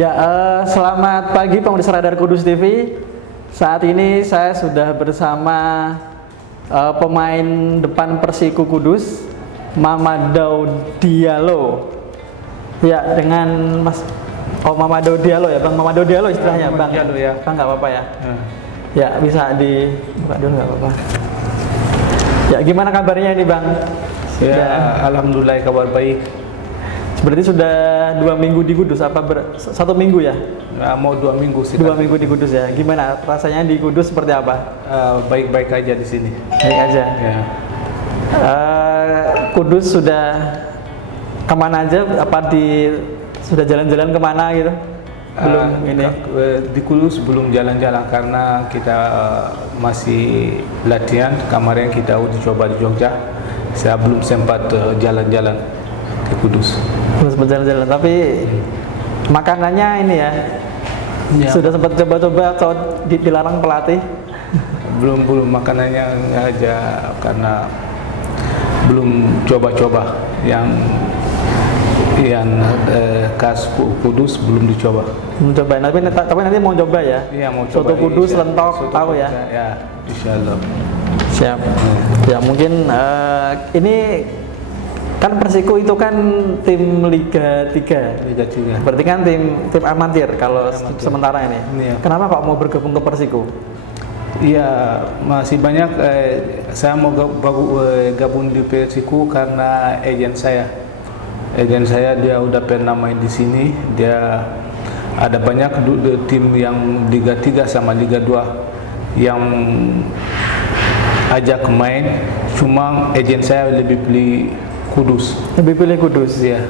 Ya, selamat pagi pemirsa Radar Kudus TV. Saat ini saya sudah bersama pemain depan Persiku Kudus, Mamadou Diallo. Ya, dengan Mamadou Diallo ya, Bang Mamadou Diallo istilahnya, Bang. Diallo ya. Bang, nggak apa-apa ya. Ya, bisa dibuka dulu nggak apa-apa. Ya, gimana kabarnya ini, Bang? Ya, alhamdulillah kabar baik. Berarti sudah 2 minggu di Kudus, apa 1 minggu ya? Ya, mau 2 minggu sih. 2 minggu di Kudus ya. Gimana rasanya di Kudus, seperti apa? Baik-baik aja di sini. Baik aja. Ya. Kudus sudah kemana aja? Apa sudah jalan-jalan kemana gitu? Belum ini. Di Kudus belum jalan-jalan karena kita masih latihan. Kemarin kita uji coba di Jogja. Saya belum sempat jalan-jalan ke Kudus. Terus berjalan-jalan, tapi makanannya ini ya, sudah sempat coba-coba atau dilarang pelatih? Belum makanannya aja karena belum coba-coba yang khas Kudus belum dicoba. Mencoba, tapi nanti mau coba ya? Iya, mau coba. Soto Kudus, lentok, tahu ya? Ya, insyaallah. Siap. Ya mungkin ini kan Persiku itu kan tim Liga 3. Liga 3. Berarti kan tim amatir kalau sementara ini. Iya. Kenapa kok mau bergabung ke Persiku? Iya, masih banyak saya mau gabung di Persiku karena agen saya. Agen saya dia udah pernah main di sini. Dia ada banyak tim yang Liga 3 sama Liga 2 yang ajak main. Cuma agen saya lebih pilih Kudus. Lebih pilih Kudus. Iya.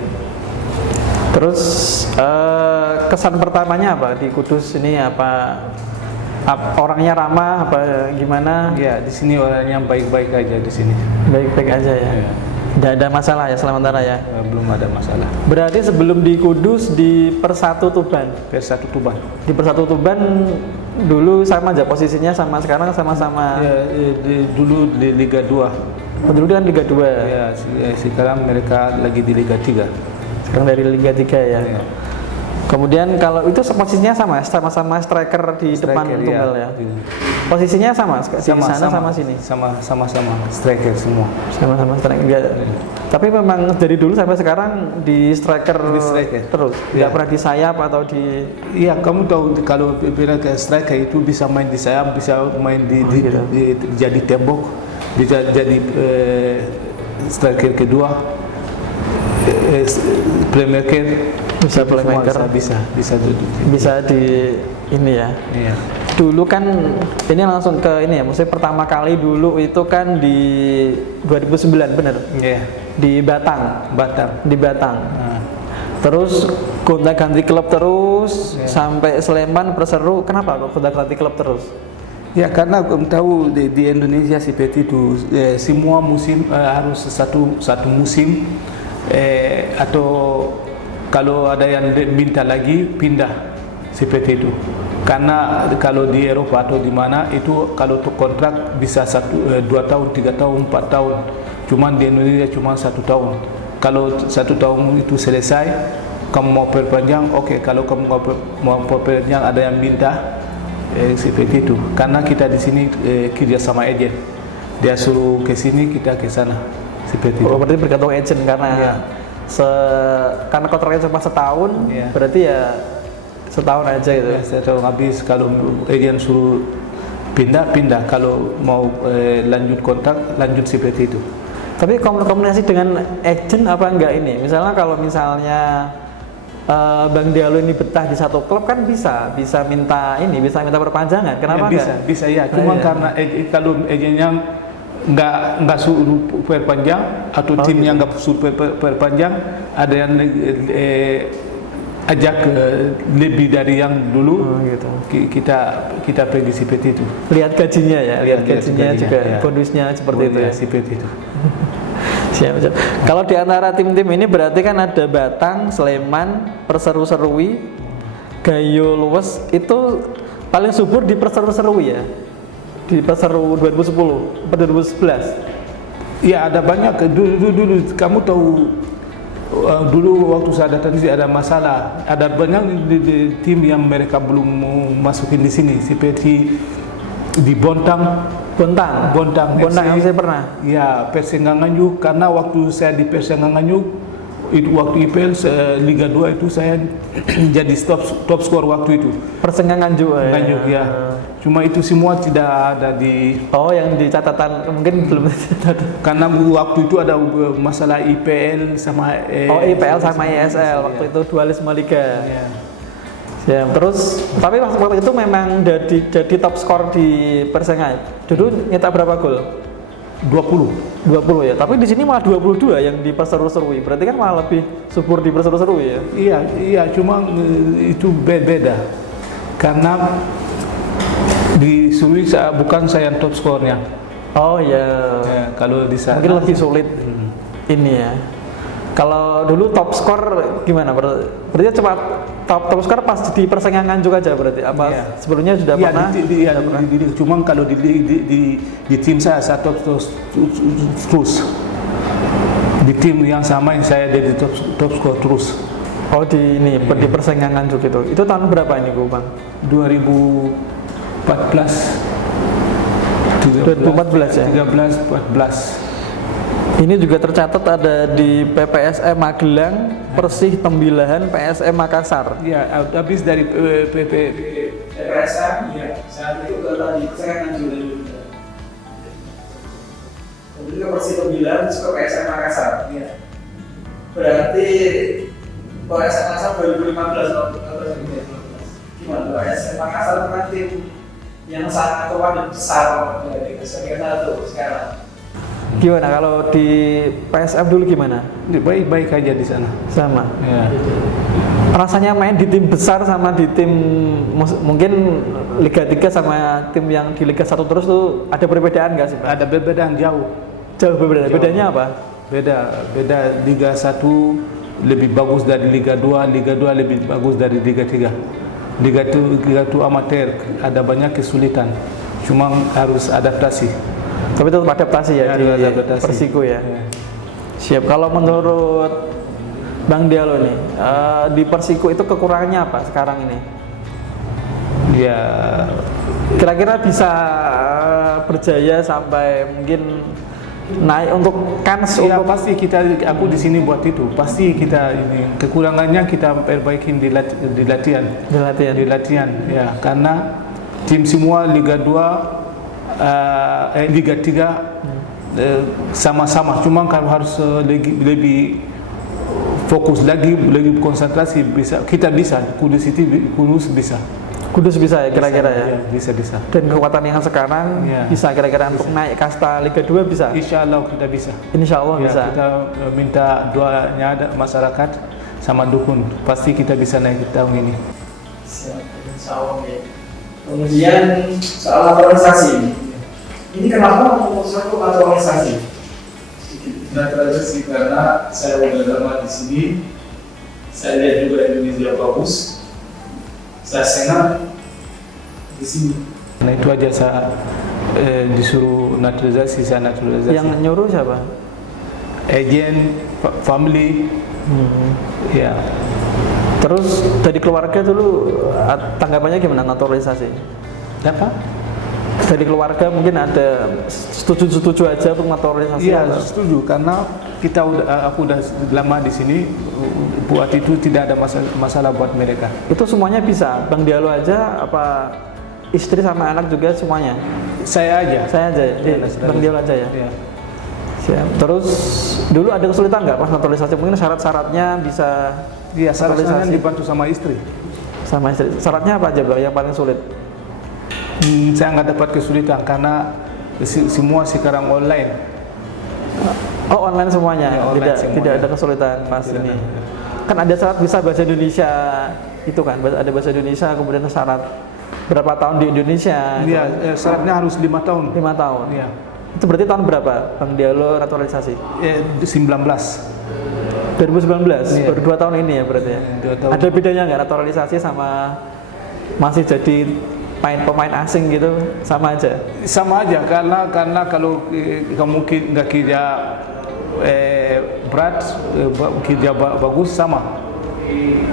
Terus kesan pertamanya apa di Kudus ini? Apa orangnya ramah apa gimana? Ya, di sini orangnya baik-baik aja di sini. Baik-baik aja ya. Tidak ada masalah ya sementara ya. Belum ada masalah. Berarti sebelum di Kudus di Persatu Tuban. Persatu Tuban. Di Persatu Tuban dulu sama aja posisinya, sama sekarang sama-sama. Ya, dulu di Liga 2. Dulu kan Liga 2. Ya, sekarang mereka lagi di Liga 3. Sekarang dari Liga 3 ya. Ya. Kemudian kalau itu posisinya sama striker di depan tunggal ya. Posisinya sama di sana sama sini. Sama striker semua. Sama striker. Tapi memang dari dulu sampai sekarang di striker terus. Tidak pernah di sayap atau di. Iya, kamu tahu kalau striker itu bisa main di sayap, bisa main jadi tembok, bisa jadi striker kedua, playmaker. Bisa playmaker, bisa di ini ya. Iya. Dulu kan ini langsung ke ini ya, maksudnya pertama kali dulu itu kan di 2009 bener? Iya. Di Batang. Di Batang. Terus gonta-ganti klub terus sampai Sleman, Perseru. Kenapa kok gonta-ganti klub terus? Ya karena kamu tahu di Indonesia seperti itu semua musim harus satu musim atau kalau ada yang minta lagi pindah seperti itu. Karena kalau di Eropa atau di mana itu kalau kontrak bisa 2 tahun, 3 tahun, 4 tahun. Cuman di Indonesia cuma 1 tahun. Kalau 1 tahun itu selesai, kamu mau perpanjang, oke. Kalau kamu mau perpanjang ada yang minta seperti itu. Karena kita di sini kerja sama agen. Dia suruh ke sini, kita ke sana. Seperti itu. Berarti bergantung agent karena karena kontraknya cuma setahun, berarti ya setahun aja gitu. Ya, setahun habis. Kalau agent suruh pindah, kalau mau lanjut kontrak, lanjut seperti itu. Tapi komunikasi dengan agent apa enggak ini? Misalnya kalau Bang Diallo ini betah di satu klub kan bisa minta perpanjangan. Kenapa enggak? Bisa ya. Cuma karena kalau agentnya nggak suruh perpanjang atau timnya nggak suruh perpanjang, ada yang ajak lebih dari yang dulu. Kita pergi seperti itu. Lihat gajinya ya, lihat gajinya juga ya. Bonusnya seperti itu ya. Seperti itu. Siap. Kalau di antara tim-tim ini berarti kan ada Batang, Sleman, Perseru-Serui, Gayo Luwes. Itu paling subur di Perseru-Serui ya. Di Perseru 2010 atau 2011. Ya ada banyak dulu kamu tahu Dulu waktu saya datang di sini ada masalah. Ada banyak di tim yang mereka belum mau masukin di sini, seperti di Bontang Bontang yang saya pernah. Ya, Persengganganjuk, karena waktu saya di Persengganganjuk itu waktu IPL Liga 2 itu saya jadi top skor waktu itu. Persengganganjuk ya. Cuma itu semua tidak ada di yang di catatan mungkin belum tercatat. Karena waktu itu ada masalah IPL sama IPL sama ISL waktu itu dualisme liga. Ya, terus tapi waktu itu memang jadi top skor di Persengganganjuk. Dulu nyetak berapa gol? 20 ya. Tapi di sini malah 22 yang diperseru-serui. Berarti kan malah lebih subur diperseru-serui ya. Iya, cuma itu beda. Karena di Suri bukan saya yang top skornya. Oh iya. Ya, kalau di sana mungkin lebih sulit ini ya. Kalau dulu top skor gimana? Berarti cepat top skor pas di Persenggangan juga aja berarti apa? Iya. Sebelumnya sudah pernah? Cuma kalau di tim saya top terus. Di tim yang sama yang saya jadi top skor terus. Oh di Persenggangan juga itu. Itu tahun berapa ini Bang? 2014 ya? 13-14. Ini juga tercatat ada di PPSM Magelang, Persih Tembilahan, PSM Makassar. Ya, habis dari PPSM, ya, saat itu tadi saya kan juga. Kemudian ke Persih Tembilahan, terus ke PSM Makassar. Ya. Berarti PSM Makassar 2015 atau 2015. Gimana? PSM Makassar itu tim yang sangat kuat dan besar dari sekitar itu sekarang. Gimana kalau di PSM dulu gimana? Baik-baik aja di sana. Sama. Ya. Rasanya main di tim besar sama di tim mungkin Liga 3 sama tim yang di Liga 1 terus tuh ada perbedaan nggak sih Pak? Ada perbedaan jauh. Jauh berbeda. Bedanya apa? Beda Liga 1 lebih bagus dari Liga 2, Liga 2 lebih bagus dari Liga 3. Liga 2 amatir, ada banyak kesulitan. Cuma harus adaptasi. Tapi tetap adaptasi ya di Persiko ya. Siap. Kalau menurut Bang Diallo nih, di Persiko itu kekurangannya apa sekarang ini? Ya, kira-kira bisa berjaya sampai mungkin naik untuk kans ya, untuk pasti aku di sini buat itu. Pasti kita ini kekurangannya kita perbaikin di latihan. Ya, karena tim semua Liga 2 Liga 3 sama-sama, cuma kalau harus lebih fokus lagi, lebih konsentrasi kita bisa. Kudus bisa ya kira-kira ya. Bisa. Dan kekuatan yang sekarang bisa kira-kira untuk naik kasta Liga 2 bisa. Insya Allah kita bisa. Insya Allah bisa. Kita minta doanya masyarakat sama dukun, pasti kita bisa naik tahun ini. Insya Allah. Kemudian soal naturalisasi. Ini kenapa memutuskan untuk naturalisasi? Naturalisasi karena saya udah lama di sini, saya lihat juga Indonesia bagus, saya senang di sini. Nah itu aja saya disuruh naturalisasi, saya naturalisasi. Yang nyuruh siapa? Agen, family, ya. Terus dari keluarga dulu tanggapannya gimana naturalisasi? Apa? Dari keluarga mungkin ada setuju aja untuk naturalisasi? Iya, setuju karena aku udah lama di sini, buat itu tidak ada masalah buat mereka. Itu semuanya bisa, Bang Diallo aja apa istri sama anak juga semuanya? Saya aja. Bang Diallo aja ya. Iya. Siap. Terus dulu ada kesulitan nggak pas naturalisasi? Mungkin syarat-syaratnya bisa? Iya, syaratnya dibantu sama istri. Sama istri. Syaratnya apa aja Bang yang paling sulit? Saya nggak dapat kesulitan karena semua sekarang online. Oh online semuanya, ya, online tidak ada kesulitan pas ini. Kan ada syarat bisa bahasa Indonesia itu kan, ada bahasa Indonesia, kemudian syarat berapa tahun di Indonesia. Iya, syaratnya harus 5 tahun. 5 tahun. Iya. Itu berarti tahun berapa Bang Diallo naturalisasi? 19. 2019, iya. Baru 2 tahun ini ya berarti ya. 2 tahun. Ada bedanya nggak naturalisasi sama masih jadi pemain asing gitu, sama aja? Sama aja karena kalau kamu nggak kira berat, kerja bagus sama.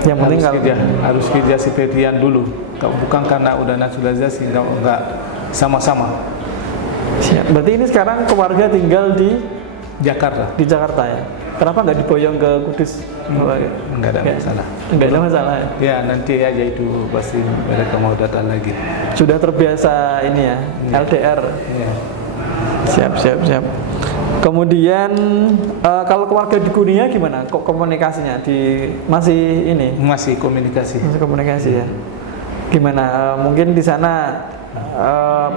Yang penting kalau Harus kerja seperti yang dulu. Bukan karena udah naturalisasi, enggak sama-sama. Siap. Berarti ini sekarang keluarga tinggal di Jakarta. Jakarta ya. Kenapa nggak diboyong ke Kudus? Enggak ada masalah. Nggak ada masalah ya. Ya nanti aja itu pasti mereka mau datang lagi. Sudah terbiasa ini ya, LDR. Ya. Siap. Kemudian kalau keluarga di Guinea gimana? Kok komunikasinya masih ini? Masih komunikasi. Masih komunikasi ya. Gimana? Mungkin di sana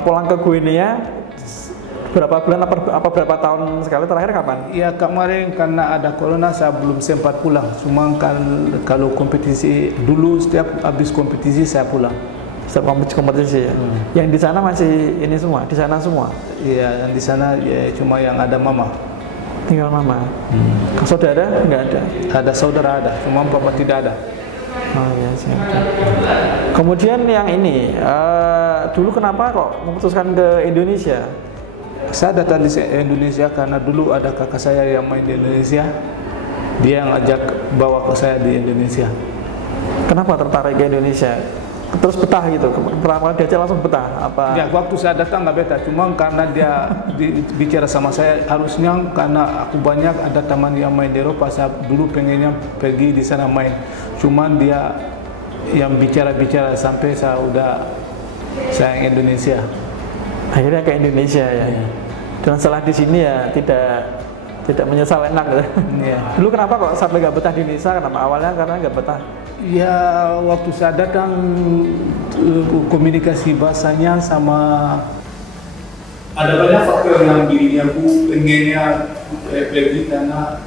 pulang ke Guinea berapa bulan apa berapa tahun sekali, terakhir kapan? Ya kemarin karena ada corona saya belum sempat pulang. Cuma kalau kompetisi dulu setiap habis kompetisi saya pulang. Setiap kompetisi ya. Yang di sana masih ini semua, di sana semua. Iya, yang di sana ya, cuma yang ada mama. Tinggal mama. Saudara nggak ada? Ada saudara ada, cuma papa tidak ada. Oh ya, siap. Kemudian yang ini, dulu kenapa kok memutuskan ke Indonesia? Saya datang di Indonesia karena dulu ada kakak saya yang main di Indonesia. Dia yang ajak bawa ke saya di Indonesia. Kenapa tertarik ke Indonesia? Terus betah gitu? Pertama kali diajak langsung betah? Apa? Ya, waktu saya datang nggak betah, cuma karena dia bicara sama saya, harusnya karena aku banyak ada teman yang main di Eropa, saya dulu pengennya pergi di sana main. Cuman dia yang bicara-bicara sampai saya udah sayang Indonesia. Akhirnya ke Indonesia ya. Dan setelah di sini ya tidak menyesal, enak ya. Dulu kenapa kok sampai nggak betah di Indonesia? Kenapa awalnya karena nggak betah? Ya waktu saya datang komunikasi bahasanya sama ada banyak faktor yang bikin aku pengennya pergi karena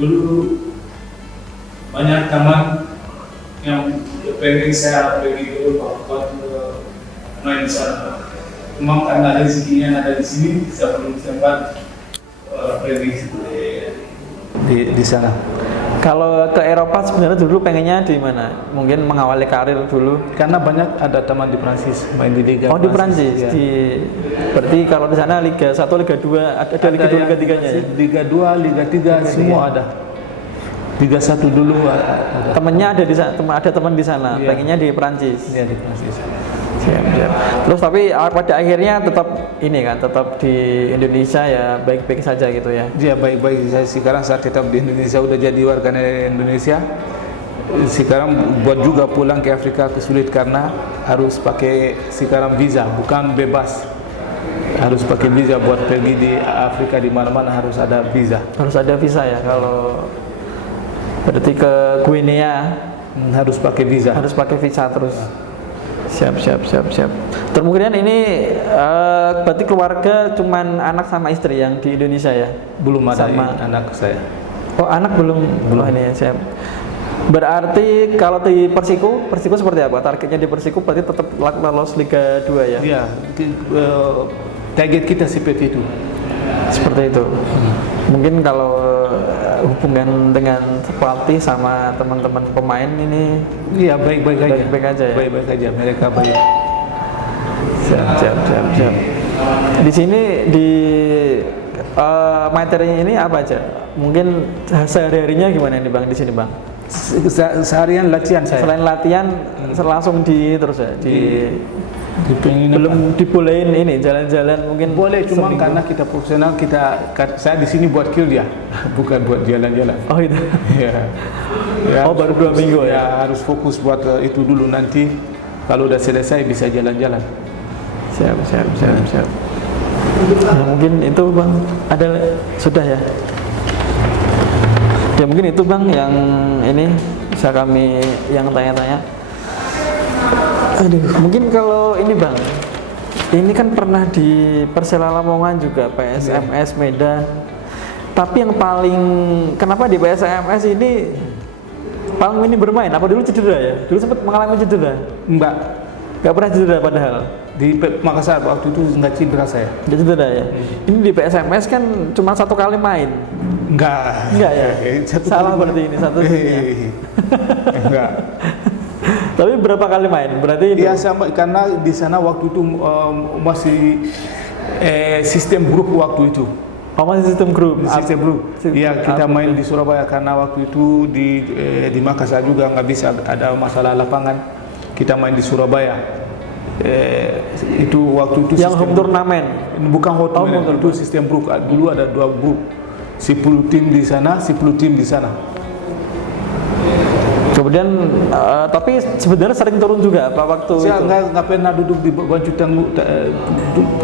dulu banyak teman yang pengen saya pergi ke Eropa main di sana. Cuma karena rezekinya ada di sini, saya belum sempat pergi di sana. Kalau ke Eropa sebenarnya dulu pengennya di mana? Mungkin mengawali karir dulu. Karena banyak ada teman di Prancis main di Liga. Oh di Prancis. Ya. Berarti kalau di sana Liga 1, Liga 2, ada Liga 2, Liga 3-nya ya? Liga 2, Liga 3 semua ada. Liga 1 dulu ada. Temennya ada di sana, ada teman di sana. Iya. Pengennya di Prancis. Iya di Prancis. Siap. Terus tapi pada akhirnya tetap ini kan, tetap di Indonesia ya baik-baik saja gitu ya. Iya baik-baik. Sekarang saya tetap di Indonesia, udah jadi warga negara Indonesia. Sekarang buat juga pulang ke Afrika kesulit karena harus pakai sekarang visa, bukan bebas. Harus pakai visa buat pergi di Afrika, di mana-mana harus ada visa. Harus ada visa ya kalau berarti ke Guinea harus pakai visa. Harus pakai visa terus. Siap. Kemudian ini berarti keluarga cuman anak sama istri yang di Indonesia ya? Belum ada sama anak saya. Oh anak belum. Oh ini ya, siap. Berarti kalau di Persiku seperti apa? Targetnya di Persiku berarti tetap lolos Liga 2 ya? Iya, target kita seperti itu. Seperti itu. Mungkin kalau hubungan dengan pelatih sama teman-teman pemain ini iya baik-baik aja. Baik-baik aja ya. Baik-baik aja, mereka baik. Siap. Di sini di materinya ini apa aja? Mungkin sehari-harinya gimana nih Bang di sini Bang? Seharian latihan saya. Selain latihan langsung terus ya belum dibolehin ini jalan-jalan mungkin boleh cuma seminggu. karena kita profesional saya di sini buat kill dia bukan buat jalan-jalan. Oh itu. Ya, oh baru 2 minggu ya. Harus fokus buat itu dulu, nanti kalau udah selesai bisa jalan-jalan. Siap. Nah, mungkin itu Bang ada sudah ya. Ya mungkin itu Bang yang ini bisa kami yang tanya-tanya. Aduh, mungkin kalau ini Bang, ini kan pernah di Persela Lamongan juga, PSMS Medan. Tapi yang paling, kenapa di PSMS ini paling ini bermain? Apa dulu cedera ya? Dulu sempat mengalami cedera? Enggak pernah cedera padahal? Di Makassar waktu itu enggak cedera saya. Enggak cedera ya? Ini di PSMS kan cuma 1 kali main. Enggak ya? Salah berarti ini satu enggak. Tapi berapa kali main? Berarti iya sama, karena di sana waktu itu masih sistem grup waktu itu. Oh, masih sistem grup. Sistem grup. Iya, kita Apa main itu? di Surabaya karena waktu itu di Makassar juga nggak bisa, ada masalah lapangan. Kita main di Surabaya. Itu waktu itu Yang home turnamen. bukan home tournament, home itu sistem grup. Dulu ada 2 grup. 10 tim di sana, 10 tim di sana. Kemudian tapi sebenarnya sering turun juga Pak waktu Saya itu. nggak pernah duduk di bangku tangguh,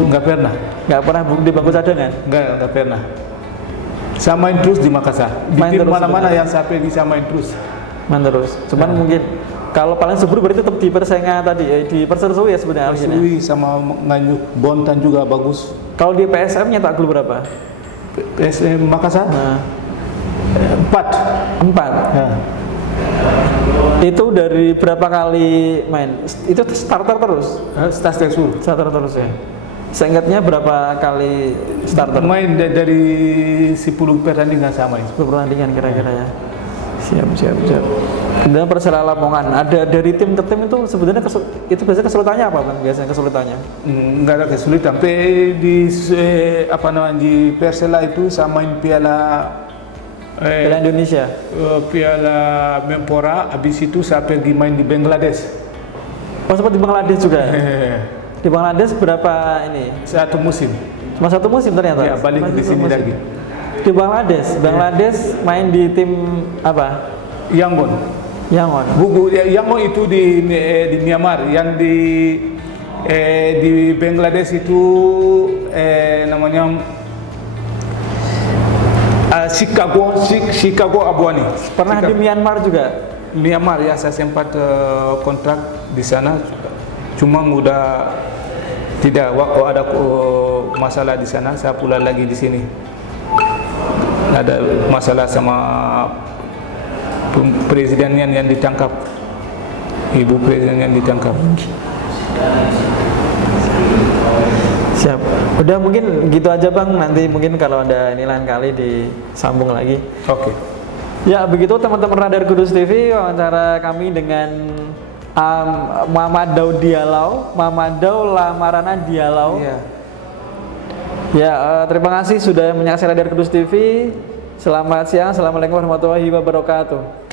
nggak pernah. Nggak pernah di bangku cadangan. Nggak pernah. Saya main terus di Makassar. Di Main tim terus mana-mana sebenarnya. yang saya pergi saya main terus. Main terus. Cuman mungkin kalau paling subur berarti tetap di Persenga tadi, di Persersu ya sebenarnya. Alvin, ya? Sui sama Nganjuk, Bontan juga bagus. Kalau di PSM nyetak gol berapa? PSM Makassar Nah, 4. 4. Ya. Itu dari berapa kali main? Itu starter terus? Stas Teksur. Starter terus ya? Seingatnya berapa kali starter? Main dari 10 pertandingan saya main. Pertandingan kira-kira ya? Siap. Kemudian Persela Lamongan, ada dari tim ke tim itu sebenarnya itu biasanya kesulitannya apa Bang? Biasanya kesulitannya? Nggak ada kesulitan. Tapi di Persela itu saya main Piala Indonesia. Piala Menpora. Habis itu saya pergi main di Bangladesh. Oh sempat di Bangladesh juga. Di Bangladesh berapa ini? 1 musim. Cuma 1 musim ternyata. Ya, balik Cuma di satu sini musim. lagi. Di Bangladesh main di tim apa? Yangon. Yangon. Yangon itu di Myanmar. Yang di Bangladesh itu namanya Chicago Abuani. Pernah di Myanmar juga. Myanmar ya, saya sempat kontrak di sana, cuma udah tidak, waktu ada masalah di sana saya pulang lagi di sini. Ada masalah sama presidennya yang ditangkap, ibu presiden yang ditangkap. Siap. Udah mungkin gitu aja Bang. Nanti mungkin kalau ada ini lain kali disambung lagi. Oke. Ya begitu teman-teman Radar Kudus TV, wawancara kami dengan Muhammad Daud Dialau, Muhammad Daud Lamarana Dialau. Iya. Ya terima kasih sudah menyaksikan Radar Kudus TV. Selamat siang, assalamualaikum warahmatullahi wabarakatuh.